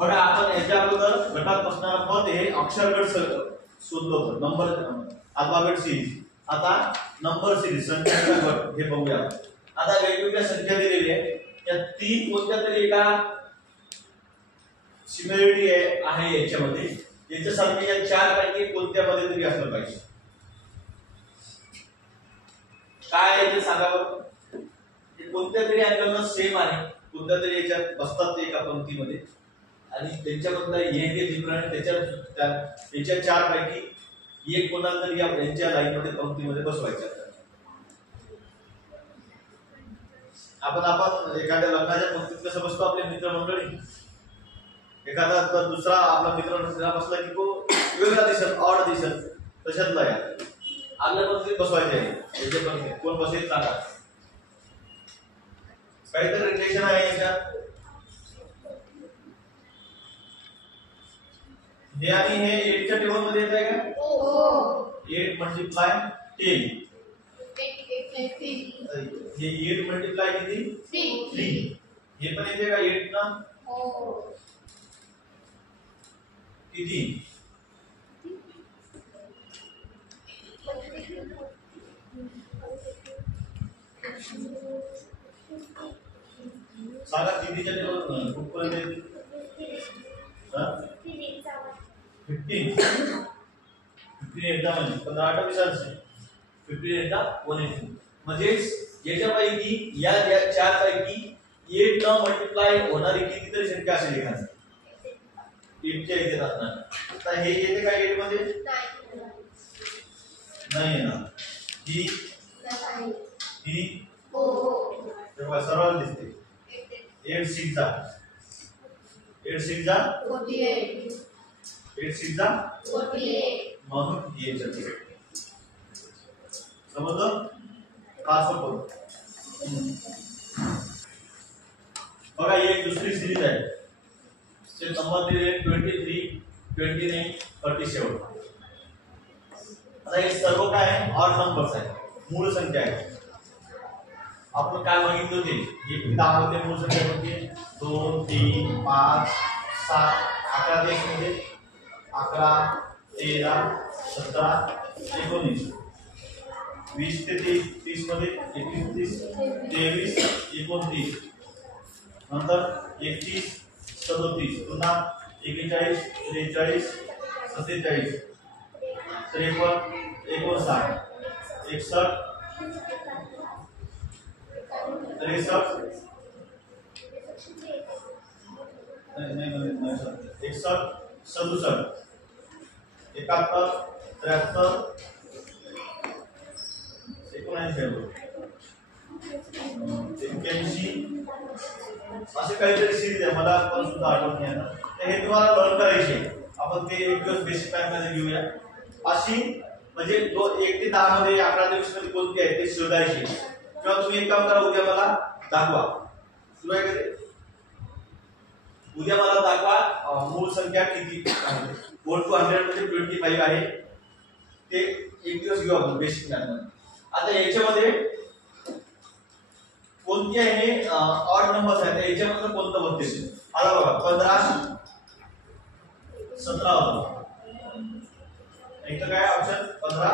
बघा आपण याच्या अगोदर गटात असणारा पद हे अक्षरगट शोधलं होतं, नंबर अल्फाबेट सिरीज. आता नंबर सिरीज संख्यांचा गट हे बघूया. आता वेगवेगळ्या संख्या दिलेली आहे, त्या तीन कोणत्या तरी एका सिमिलरिटी आहे याच्यामध्ये. याच्यासारखे या चार पैकी कोणत्या मध्ये तरी असलं पाहिजे. काय आहे ते सांगा बरं. कोणत्या तरी अँगलनं सेम आहे, कोणत्या तरी याच्यात बसतात ते एका पंक्तीमध्ये आणि त्यांच्यामधला एक डिफरंट याच्या चार पैकी एक कोणाला तरी यांच्या लाईन मध्ये पंक्तीमध्ये बसवायचं. आपण एखाद्या लग्नाच्या पंक्तीत कसं बसतो आपले मित्रमंडळी, एखादा तर दुसरा आपला मित्र बसला की तो वेगळा दिसत, ऑड दिसत, तशातला आहे. आपल्या पंक्तीत बसवायचे आहे. याच्या पंक्तीत कोण बसेल सांगा. काहीतरी रिलेशन आहे याच्यात. हे आणि हे 8 च्या टेबल मध्ये येत आहे का? हो. 8 मल्टिप्लाय 10. हे 8 मल्टिप्लाय किती? 3. हे पण येते का 8 ना? हो. किती? सांगा कितीच्या टेबल कुठपर्यंत येते? 15 एकदा म्हणजे 15 20 15 एकदा 180. म्हणजे याच्यापैकी या चार पैकी 8 न मल्टिप्लाय होणारी कितीतरी संख्या असेल एखादी. 8 च्या इथे असणार. आता हे येते का 8 मध्ये? नाही येणार. ही तेव्हा सरळ दिसते. 8 6 जा 48. 8 6 जा 48. म्हणून हे येते. समजलं? पाच सोपं. बघा एक दुसरी सिरीज आहे. ते नंबर दिले 23 29 37. आता हे सर्व काय आहे? ऑड नंबर्स आहे, मूळ संख्या आहे. आपण काय बघितलं होते? हे 10 मध्ये मूळ संख्या होती 2 3 5 7 11 देश मध्ये 11 13 17 19 20 ते 30 मध्ये 31 23 29 नंतर 31 37 पुन्हा 41 43 47 53 59 61 63 61 67 71 73 81 असे काहीतरी सिरीज आहे. मला पण सुद्धा आठवत नाही आता. हे तुम्हाला लर्न करायचे. आपण ते एक दिवस बेसिक टाइम मध्ये घेऊया. अशी म्हणजे 1 ते 10 मध्ये 11 ते 20 मध्ये कोणती आहे ते शोधायचे. किंवा तुम्ही एक काम करा, उद्या मला दाखवा. सुरू आहे का? उद्या मला दाखवा मूळ संख्या किती आहे. 1 to 100 मध्ये 25 आहे. ते एक दिवस घेऊ आपण बेसिक ज्ञान. आता याच्यामध्ये कोणती आहे ऑड नंबर्स आहेत, याच्यामध्ये कोणतं बघते? आता बघा 15 17 होतं. इथं काय ऑप्शन 15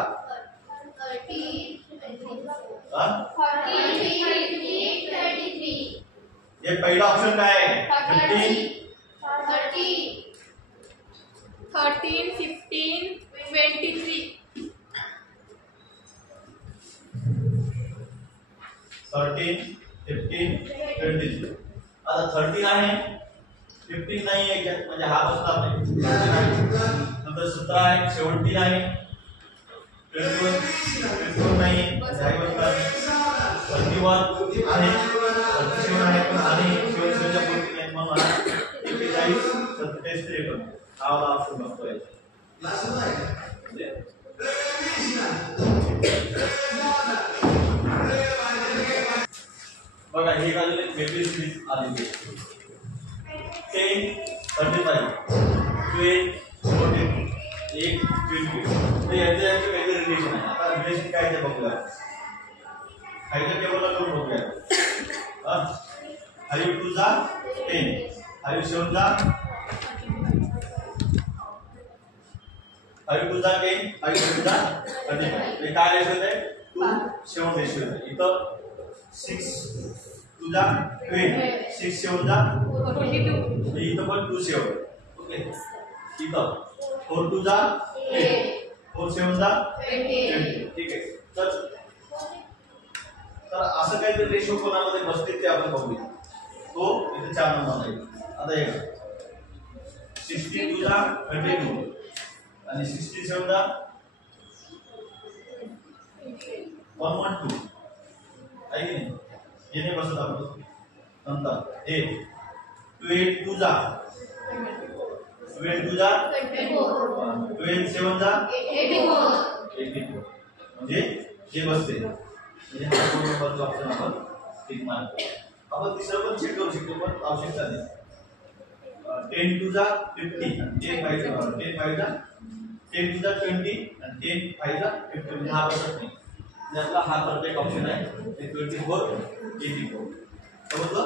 30 हे पहिला ऑप्शन काय आहे? 13 15 23. 13 15 23. आता 13 आहे, 15 नाही आहे म्हणजे हा बसला नाही. नंतर 17 आहे, 17 आहे, 21 नाही आहे, बसला 31 आहे, 37 आहे पण आणि 77 च्या पुढे नाही म्हणून 41 47 53. हा ऑप्शन बसतोय. बघा हे अजून एक वेगळी सिरीज आलेली आहे. 10 35 12 14 1 20. तर याचे वेगळे रिलेशन आहे. आता रिलेशन काय ते बघूया. खायच्या टेबलला करून बघूया. 5 2 जा 10 5 7 जा 5 टू जा 10, 5 टू जा 35. हे काय रेशो आहे? 2 7 रेशो आहे. इथं 6 टू जा 20, 6 7 जा 42. इथं पण 2 7. ओके. इथं 4 टू जा 8, 4 7 जा 20. ठीक आहे. तर असं काहीतरी रेशो कोणामध्ये बसते ते आपण बघूया. तो इथे 4 नंबर आहे. आता हे 62 जा 32 आणि 67 जा 112 आहे की नाही? हे नाही बसत आपण. नंतर हे 22 जा 22 जा 27 जा 84 म्हणजे हे बसते. म्हणजे हा नंबरचा ऑप्शन आपण टिक मारतो. आपण तिसरं पण चेक करू शकतो पण आवश्यकता नाही. 10 टू जा 50 आणि 10 5 जा 10 5 जा 10 टू जा 20 आणि 10 5 जा 50 म्हणजे हा बसत नाही. म्हणजे आपला हा परफेक्ट ऑप्शन आहे. 24 84. समजलं?